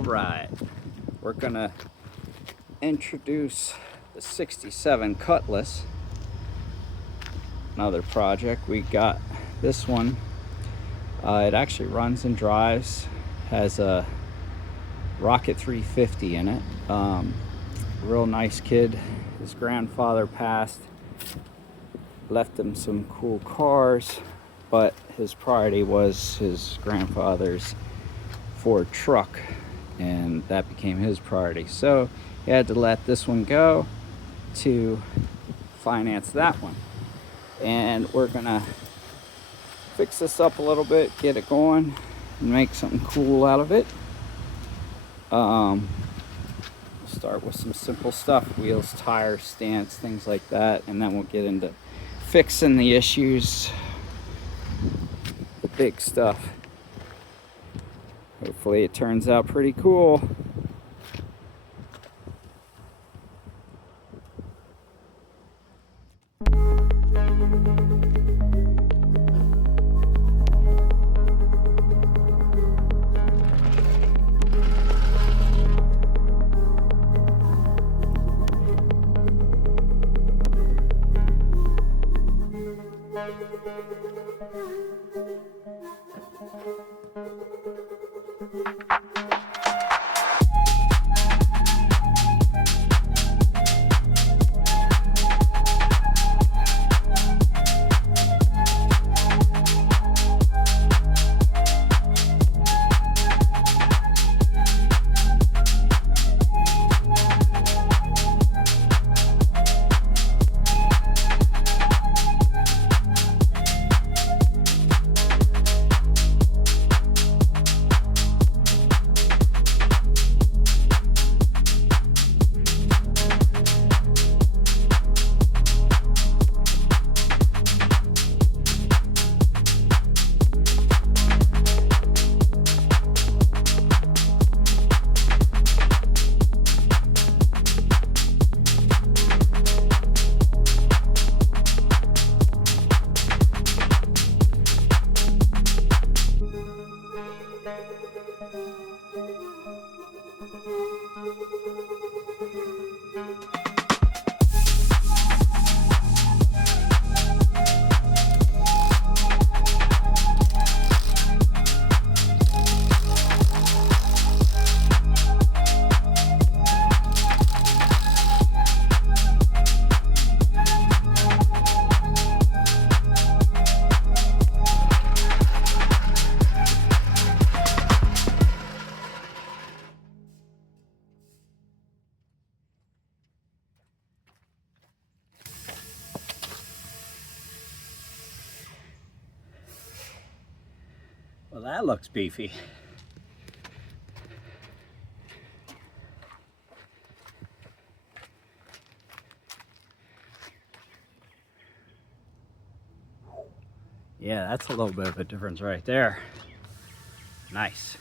All right, we're gonna introduce the 67 Cutlass. Another project. We got this one. It actually runs and drives, has a Rocket 350 in it. Real nice kid. His grandfather passed, left him some cool cars, but his priority was his grandfather's Ford truck, and that became his priority. So he had to let this one go to finance that one. And we're gonna fix this up a little bit, get it going, and make something cool out of it. Start with some simple stuff: wheels, tires, stance, things like that, and then we'll get into fixing the issues, the big stuff. Hopefully it turns out pretty cool. Well, that looks beefy. Yeah, that's a little bit of a difference right there. Nice.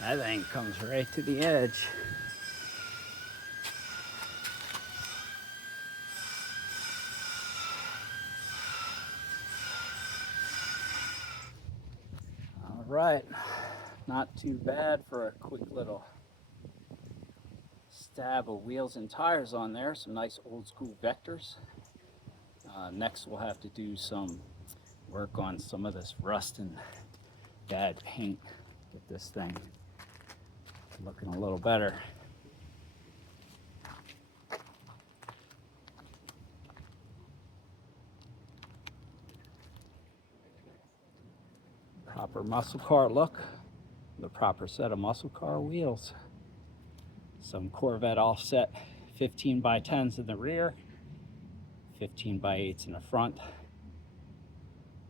That thing comes right to the edge. All right, not too bad for a quick little stab of wheels and tires on there. Some nice old school vectors. Next we'll have to do some work on some of this rust and bad paint. Get this thing looking a little better. Proper muscle car look, the proper set of muscle car wheels. Some Corvette offset 15 by 10s in the rear, 15 by 8s in the front,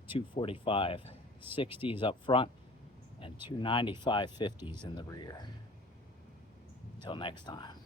245 60s up front, and 295 50s in the rear. Until next time.